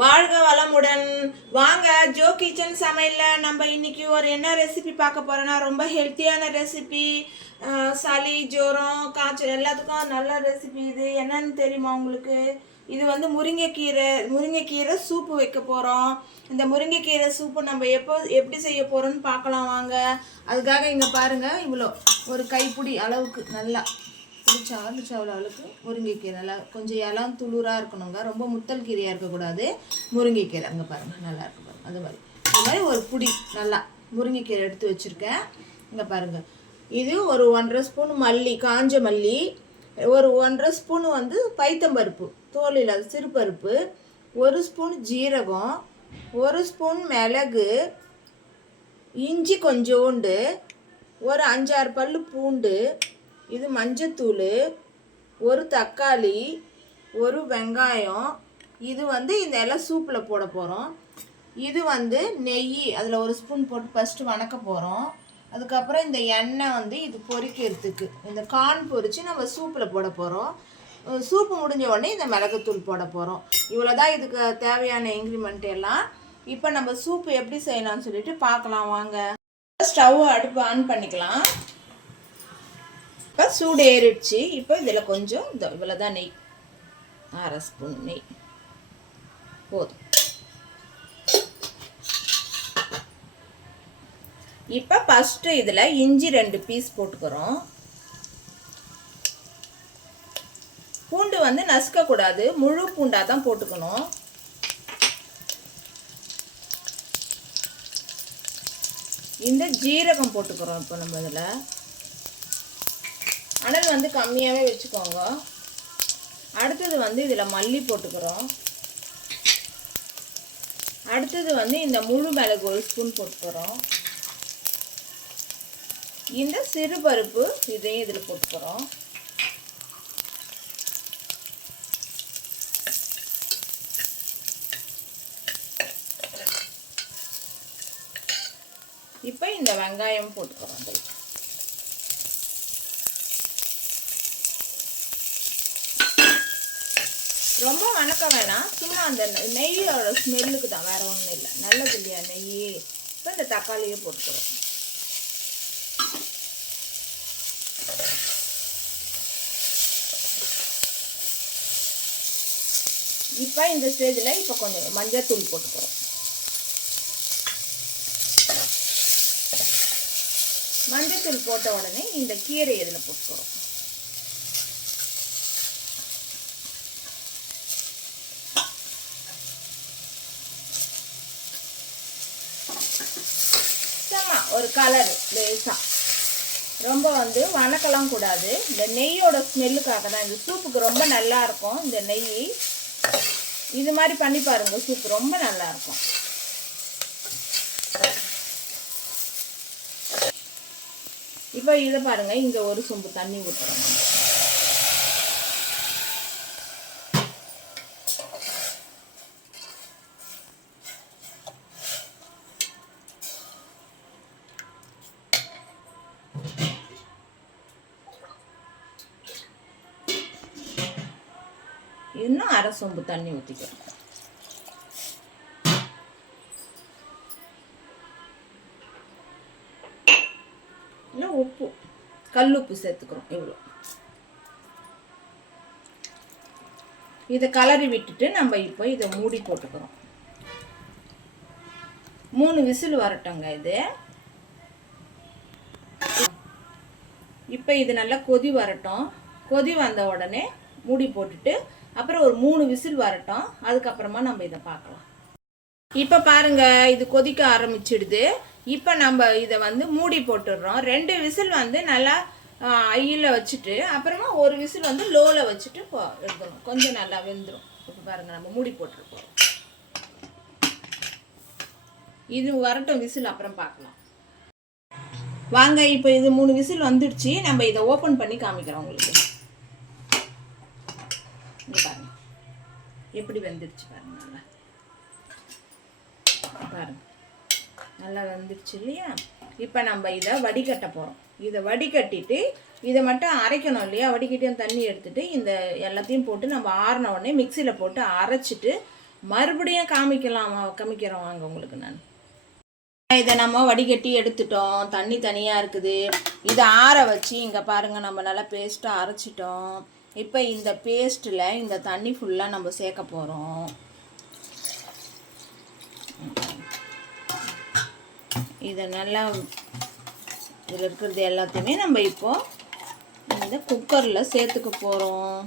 வாழ்க வளமுடன். வாங்க ஜோ கிச்சன் சமையலில் நம்ம இன்னைக்கு ஒரு என்ன ரெசிபி பார்க்க போகிறோன்னா ரொம்ப ஹெல்த்தியான ரெசிபி. சளி ஜுரம் காய்ச்சல் எல்லாத்துக்கும் நல்ல ரெசிபி. இது என்னன்னு தெரியுமா உங்களுக்கு? இது வந்து முருங்கைக்கீரை சூப்பு வைக்க போகிறோம். இந்த முருங்கைக்கீரை சூப்பு நம்ம எப்படி செய்ய போகிறோன்னு பார்க்கலாம் வாங்க. அதுக்காக இங்கே பாருங்கள், இவ்வளோ ஒரு கைப்பிடி அளவுக்கு நல்லா பிடிச்ச அளவுக்கு முருங்கைக்கீரை நல்லா கொஞ்சம் இலம் துளுராக இருக்கணுங்க, ரொம்ப முத்தல் கீரையாக இருக்கக்கூடாது. முருங்கைக்கீரை அங்கே பாருங்கள் நல்லா இருக்கு பாருங்கள். அது மாதிரி இது மாதிரி ஒரு பிடி நல்லா முருங்கைக்கீரை எடுத்து வச்சுருக்கேன். இங்கே பாருங்கள், இது ஒரு 1.5 ஸ்பூன் மல்லி, காஞ்ச மல்லி, ஒரு 1.5 ஸ்பூன் வந்து பைத்தம்பருப்பு, தோல் இல்லாத சிறுபருப்பு, 1 ஸ்பூன் ஜீரகம், 1 ஸ்பூன் மிளகு, இஞ்சி கொஞ்சோண்டு, ஒரு 5-6 பல் பூண்டு, இது மஞ்சத்தூள், ஒரு தக்காளி, ஒரு வெங்காயம். இது வந்து இந்த எல்லாம் சூப்பில் போட போகிறோம். இது வந்து நெய், அதில் 1 ஸ்பூன் போட்டு ஃபஸ்ட்டு வணக்க போகிறோம். அதுக்கப்புறம் இந்த எண்ணெய் வந்து இது பொரிக்கிறதுக்கு இந்த கார்ன் பொரித்து நம்ம சூப்பில் போட போகிறோம். சூப்பு முடிஞ்ச உடனே இந்த மிளகுத்தூள் போட போகிறோம். இவ்வளோ தான் இதுக்கு தேவையான இன்க்ரிமெண்ட் எல்லாம். இப்போ நம்ம சூப்பு எப்படி செய்யலாம்னு சொல்லிட்டு பார்க்கலாம் வாங்க. ஸ்டவ் அடுப்பு ஆன் பண்ணிக்கலாம். இப்போ சூடு ஏறிடுச்சு. இப்போ இதில் கொஞ்சம் இவ்வளோ தான் நெய், 1/2 ஸ்பூன் நெய் போதும். இப்போ ஃபஸ்ட்டு இதில் இஞ்சி 2 பீஸ் போட்டுக்கிறோம். பூண்டு வந்து நசுக்கக்கூடாது, முழு பூண்டாக தான் போட்டுக்கணும். இந்த ஜீரகம் போட்டுக்கிறோம். இப்போ நம்ம இதில் அனல் வந்து கம்மியாகவே வச்சுக்கோங்க. அடுத்தது வந்து இதில் மல்லி போட்டுக்கிறோம். அடுத்தது வந்து இந்த முழு மிளகு 1 ஸ்பூன் போட்டுக்கிறோம். இந்த சிறுபருப்பு இதையும் இதில் போட்டுக்கிறோம். இப்போ இந்த வெங்காயம் போட்டுக்கிறோம். ரொம்ப வணக்க வேணாம், சும்மா அந்த நெய்யோட ஸ்மெல்லுக்கு தான், வேறு ஒன்றும் இல்லை. நல்லது இல்லையா நெய். இப்போ இந்த தக்காளியை போட்டுக்கிறோம். இப்போ இந்த ஸ்டேஜில் இப்போ கொஞ்சம் மஞ்சத்தூள் போட்டுக்கிறோம். மஞ்சத்தூள் போட்ட உடனே இந்த கீரை இதில் போட்டுக்கிறோம். ஒரு கலர் லேசாக, ரொம்ப வந்து வணக்கலாம் கூடாது. இந்த நெய்யோட ஸ்மெல்லுக்காக தான். இந்த சூப்புக்கு ரொம்ப நல்லா இருக்கும் இந்த நெய். இது மாதிரி பண்ணி பாருங்க, சூப்பு ரொம்ப நல்லா இருக்கும். இப்போ இதை பாருங்க, இங்கே ஒரு சொம்பு தண்ணி ஊற்றுறோம். இன்னும் 1/2 சொம்பு தண்ணி ஊற்றிக்கிறோம். இன்னும் உப்பு, கல்லுப்பு சேர்த்துக்கிறோம். இவ்வளோ இதை கலரி விட்டுட்டு நம்ம இப்போ இதை மூடி போட்டுக்கிறோம். 3 விசில் வரட்டுங்க இது. இப்போ இது நல்லா கொதி வரட்டும். கொதி வந்த உடனே மூடி போட்டுட்டு அப்புறம் ஒரு 3 விசில் வரட்டும். அதுக்கப்புறமா நம்ம இதை பார்க்கலாம். இப்போ பாருங்க, இது கொதிக்க ஆரம்பிச்சிடுது. இப்போ நம்ம இதை வந்து மூடி போட்டுடுறோம். 2 விசில் வந்து நல்லா ஹையில் வச்சுட்டு அப்புறமா 1 விசில் வந்து லோவில் வச்சுட்டு எடுக்கணும். கொஞ்சம் நல்லா வெந்துடும். இப்போ பாருங்கள், நம்ம மூடி போட்டுருக்கோம். இது வரட்டும் விசில், அப்புறம் பார்க்கலாம் வாங்க. இப்போ இது 3 விசில் வந்துடுச்சு. நம்ம இதை ஓப்பன் பண்ணி காமிக்கிறோம் உங்களுக்கு. பாருங்க எப்படி வெந்துடுச்சு பாருங்க. பாருங்க நல்லா வெந்துடுச்சு இல்லையா? இப்போ நம்ம இதை வடிகட்ட போகிறோம். இதை வடிகட்டிட்டு இதை மட்டும் அரைக்கணும் இல்லையா? வடிகட்டி தண்ணி எடுத்துட்டு இந்த எல்லாத்தையும் போட்டு நம்ம ஆறின உடனே மிக்சியில் போட்டு அரைச்சிட்டு மறுபடியும் காமிக்கிறோம் வாங்க உங்களுக்கு நான். இதை நம்ம வடிகட்டி எடுத்துட்டோம், தண்ணி தனியாக இருக்குது. இதை ஆற வச்சு இங்கே பாருங்கள் நம்ம நல்லா பேஸ்ட்டாக அரைச்சிட்டோம். இப்போ இந்த பேஸ்ட்டில் இந்த தண்ணி ஃபுல்லாக நம்ம சேர்க்க போகிறோம். இதை நல்லா இதில் இருக்கிறது எல்லாத்தையுமே நம்ம இப்போது இந்த குக்கரில் சேர்த்துக்க போகிறோம்.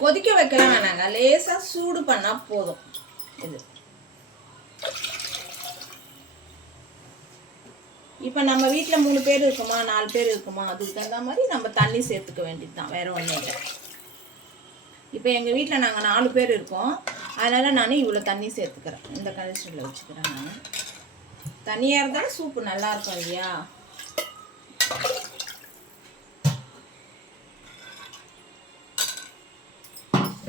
கொதிக்க வைக்கலாம் வேணாங்க, லேசாக சூடு பண்ணால் போதும். இது இப்போ நம்ம வீட்டில் 3 பேர் இருக்குமா 4 பேர் இருக்குமா அதுக்கு தகுந்த மாதிரி நம்ம தண்ணி சேர்த்துக்க வேண்டியது தான், வேறு ஒன்றும் இல்லை. இப்போ எங்கள் வீட்டில் நாங்கள் 4 பேர் இருக்கோம், அதனால் நான் இவ்வளோ தண்ணி சேர்த்துக்கிறேன். இந்த கன்சிஸ்டன்சியில் வச்சுக்கிறேன் நான். தண்ணியாக இருந்தாலும் சூப்பு நல்லாயிருக்கும் இல்லையா.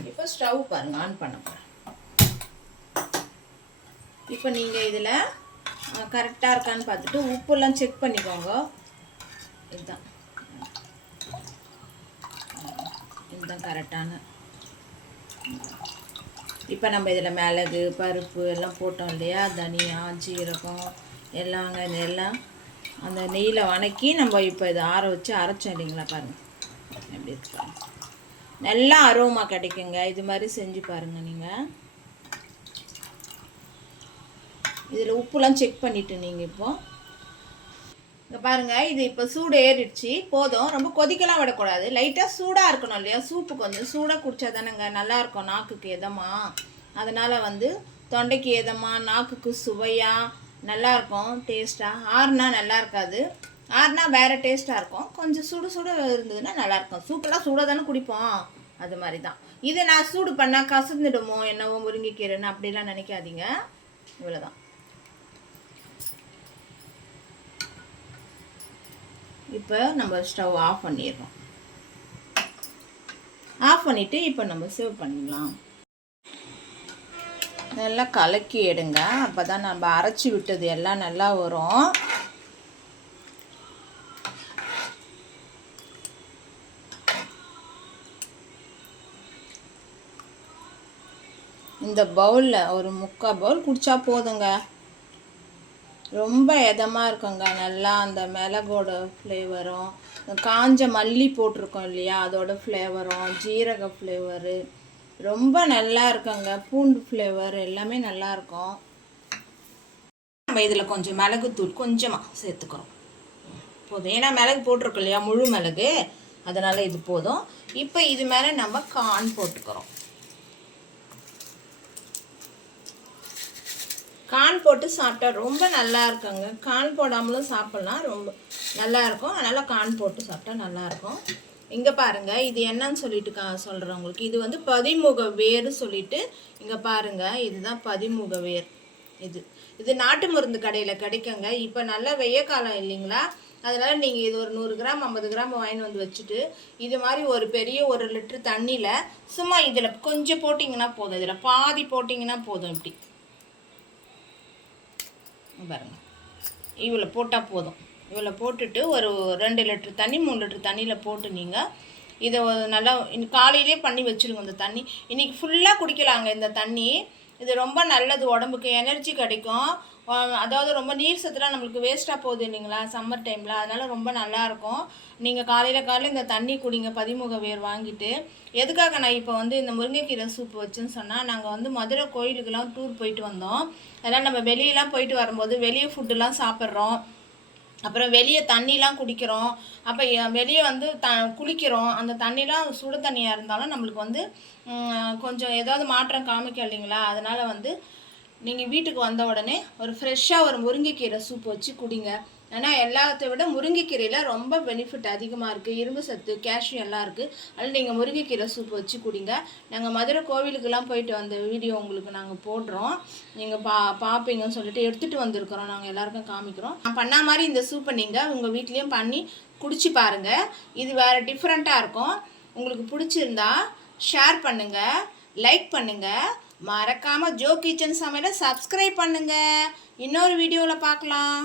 இப்போ ஸ்டவ் பாருங்கள் ஆன் பண்ண போகிறேன். இப்போ நீங்கள் இதில் கரெக்டாக இருக்கான்னு பார்த்துட்டு உப்புலாம் செக் பண்ணிக்கோங்க. இதுதான் கரெக்டான. இப்போ நம்ம இதில் மிளகு பருப்பு எல்லாம் போட்டோம் இல்லையா, தனியா ஜீரகம் எல்லாங்க, இதெல்லாம் அந்த நெய்யில் வணக்கி நம்ம இப்போ இதை ஆற வச்சு அரைச்சோம் இல்லைங்களா. பாருங்கள் எப்படி இருக்கு, நல்லா அரோமா கிடைக்குங்க. இது மாதிரி செஞ்சு பாருங்கள் நீங்கள். இதில் உப்புலாம் செக் பண்ணிவிட்டு நீங்கள் இப்போது இங்கே பாருங்கள், இது இப்போ சூடு ஏறிடுச்சு, போதும். ரொம்ப கொதிக்கலாம் விடக்கூடாது, லைட்டாக சூடாக இருக்கணும் இல்லையா. சூப்பு கொஞ்சம் சூடாக குடித்தா தானேங்க நல்லாயிருக்கும், நாக்குக்கு எதமாக. அதனால் தொண்டைக்கு எதமாக, நாக்குக்கு சுவையாக நல்லாயிருக்கும், டேஸ்ட்டாக. ஆறுனா நல்லா இருக்காது, ஆறுனா வேறு டேஸ்ட்டாக இருக்கும். கொஞ்சம் சுடு இருந்ததுன்னா நல்லாயிருக்கும். சூப்பெல்லாம் சூடாக தானே குடிப்போம், அது மாதிரி தான். இதை நான் சூடு பண்ணால் கசந்துடுமோ என்னவோ முருங்கைக்கீரைன்னு அப்படிலாம் நினைக்காதீங்க. இவ்வளோதான். இப்போ நம்ம ஸ்டவ் ஆஃப் பண்ணிடுறோம். ஆஃப் பண்ணிவிட்டு இப்போ நம்ம சர்வ் பண்ணிடலாம். நல்லா கலக்கி எடுங்க, அப்போ தான் நம்ம அரைச்சி விட்டது எல்லாம் நல்லா வரும். இந்த பவுலில் ஒரு 3/4 பவுல் குடித்தா போதுங்க. ரொம்ப இதமாக இருக்குங்க, நல்லா அந்த மிளகோட ஃப்ளேவரும், காஞ்ச மல்லி போட்டிருக்கோம் இல்லையா அதோட ஃப்ளேவரும், ஜீரக ஃப்ளேவரு ரொம்ப நல்லா இருக்குங்க, பூண்டு ஃப்ளேவர் எல்லாமே நல்லாயிருக்கும். நம்ம இதில் கொஞ்சம் மிளகுத்தூள் கொஞ்சமாக சேர்த்துக்கிறோம் போதும், ஏன்னா மிளகு போட்டிருக்கோம் இல்லையா, முழு மிளகு, அதனால் இது போதும். இப்போ இது மேலே நம்ம கார்ன் போட்டுக்கிறோம். கார்ன் போட்டு சாப்பிட்டா ரொம்ப நல்லா இருக்குங்க. கார்ன் போடாமலும் சாப்பிட்லாம், ரொம்ப நல்லாயிருக்கும். அதனால் கார்ன் போட்டு சாப்பிட்டா நல்லாயிருக்கும். இங்கே பாருங்கள், இது என்னன்னு சொல்லிட்டு சொல்கிறேன் உங்களுக்கு. இது பதிமுக வேர் சொல்லிட்டு, இங்கே பாருங்கள், இதுதான் பதிமுக வேர். இது நாட்டு மருந்து கடையில் கிடைக்குங்க. இப்போ நல்ல வெய்ய காலம் இல்லைங்களா, அதனால் நீங்கள் இது ஒரு 100 கிராம் 50 கிராம் வாங்கிட்டு வச்சுட்டு, இது மாதிரி ஒரு பெரிய 1 லிட்டர் தண்ணியில் சும்மா இதில் கொஞ்சம் போட்டிங்கன்னா போதும், இதில் பாதி போட்டிங்கன்னா போதும். இப்படி பாருங்கள், இவ்வளோ போட்டால் போதும். இவ்வளோ போட்டுட்டு ஒரு 2 லிட்டர் தண்ணி 3 லிட்டர் தண்ணியில் போட்டு நீங்கள் இதை நல்லா காலையிலே பண்ணி வச்சுருங்க. இந்த தண்ணி இன்றைக்கி ஃபுல்லாக குடிக்கலாங்க இந்த தண்ணி. இது ரொம்ப நல்லது, உடம்புக்கு எனர்ஜி கிடைக்கும். அதாவது ரொம்ப நீர் சத்துலாம் நம்மளுக்கு வேஸ்ட்டாக போகுது இல்லைங்களா சம்மர் டைமில், அதனால் ரொம்ப நல்லாயிருக்கும். நீங்கள் காலையில் இந்த தண்ணி குடிங்க, பதிமுக வேர் வாங்கிட்டு. எதுக்காக நான் இப்போ இந்த முருங்கைக்கீரை சூப் வச்சுன்னு சொன்னால், நாங்கள் மதுரை கோயிலுக்கெல்லாம் டூர் போயிட்டு வந்தோம். அதனால் நம்ம வெளியெல்லாம் போயிட்டு வரும்போது வெளியே ஃபுட்டுலாம் சாப்பிட்றோம், அப்புறம் வெளியே தண்ணிலாம் குடிக்கிறோம், அப்போ வெளியே குளிக்கிறோம். அந்த தண்ணிலாம் சுடு தண்ணியாக இருந்தாலும் நம்மளுக்கு கொஞ்சம் ஏதாவது மாற்றம் காமிக்கும் இல்லைங்களா. அதனால் நீங்கள் வீட்டுக்கு வந்த உடனே ஒரு ஃப்ரெஷ்ஷாக ஒரு முருங்கைக்கீரை சூப் வச்சு குடிங்க. ஏன்னா எல்லாத்தை விட முருங்கைக்கீரையில் ரொம்ப பெனிஃபிட் அதிகமாக இருக்குது, இரும்பு சத்து கால்சியம் எல்லாம் இருக்குது. அதில் நீங்கள் முருங்கைக்கீரை சூப் வச்சு குடிங்க. நாங்கள் மதுரை கோவிலுக்கெல்லாம் போயிட்டு வந்த வீடியோ உங்களுக்கு நாங்கள் போடுறோம், நீங்கள் பார்ப்பீங்கன்னு சொல்லிட்டு எடுத்துகிட்டு வந்திருக்கிறோம், நாங்கள் எல்லாருக்கும் காமிக்கிறோம். நான் பண்ண மாதிரி இந்த சூப்பை நீங்கள் உங்கள் வீட்லேயும் பண்ணி குடிச்சு பாருங்கள். இது வேறு டிஃப்ரெண்ட்டாக இருக்கும். உங்களுக்கு பிடிச்சிருந்தா ஷேர் பண்ணுங்கள், லைக் பண்ணுங்கள், மறக்காமல் ஜோ கிச்சன் சமையலை சப்ஸ்கிரைப் பண்ணுங்கள். இன்னொரு வீடியோவில் பார்க்கலாம்.